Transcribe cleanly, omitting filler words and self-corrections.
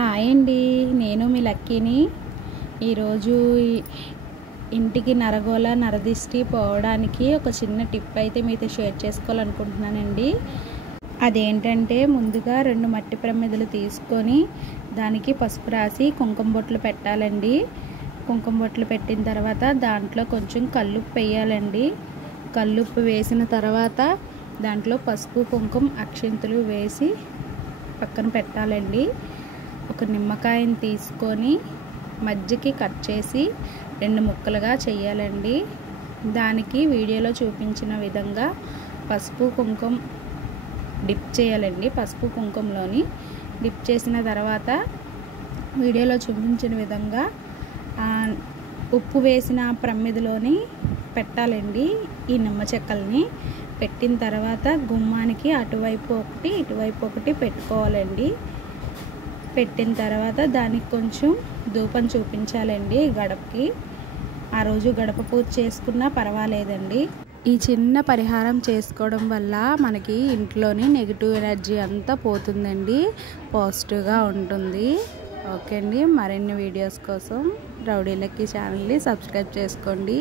Hi అండి, నేను మీ లక్కీని. ఈరోజు ఇంటికి నరగోల నరదిష్టి పోవడానికి ఒక చిన్న టిప్ అయితే మీతో షేర్ చేసుకోవాలనుకుంటున్నానండి. అదేంటంటే, ముందుగా 2 మట్టి ప్రమిదలు తీసుకొని దానికి పసుపు రాసి కుంకుమ బొట్లు పెట్టాలండి. కుంకుమ బొట్లు పెట్టిన తర్వాత దాంట్లో కొంచెం కల్లుప్పు వేయాలండి. కల్లుప్పు వేసిన తర్వాత దాంట్లో పసుపు కుంకుమ అక్షింతలు వేసి పక్కన పెట్టాలండి. ఒక నిమ్మకాయని తీసుకొని మధ్యకి కట్ చేసి 2 ముక్కలుగా చేయాలండి. దానికి వీడియోలో చూపించిన విధంగా పసుపు కుంకుమ డిప్ చేయాలండి. పసుపు కుంకుమలోని డిప్ చేసిన తర్వాత వీడియోలో చూపించిన విధంగా ఉప్పు వేసిన ప్రమిదలోని పెట్టాలండి. ఈ నిమ్మ చెక్కల్ని పెట్టిన తర్వాత గుమ్మానికి అటువైపు ఒకటి ఇటువైపు ఒకటి పెట్టుకోవాలండి. పెట్టిన తర్వాత దానికి కొంచెం ధూపం చూపించాలండి గడపకి. ఆ రోజు గడప పూజ చేసుకున్నా పర్వాలేదండి. ఈ చిన్న పరిహారం చేసుకోవడం వల్ల మనకి ఇంట్లోని నెగిటివ్ ఎనర్జీ అంతా పోతుందండి, పాజిటివ్గా ఉంటుంది. ఓకే అండి, మరిన్ని వీడియోస్ కోసం రౌడీ లక్కీ ఛానల్ని సబ్స్క్రైబ్ చేసుకోండి.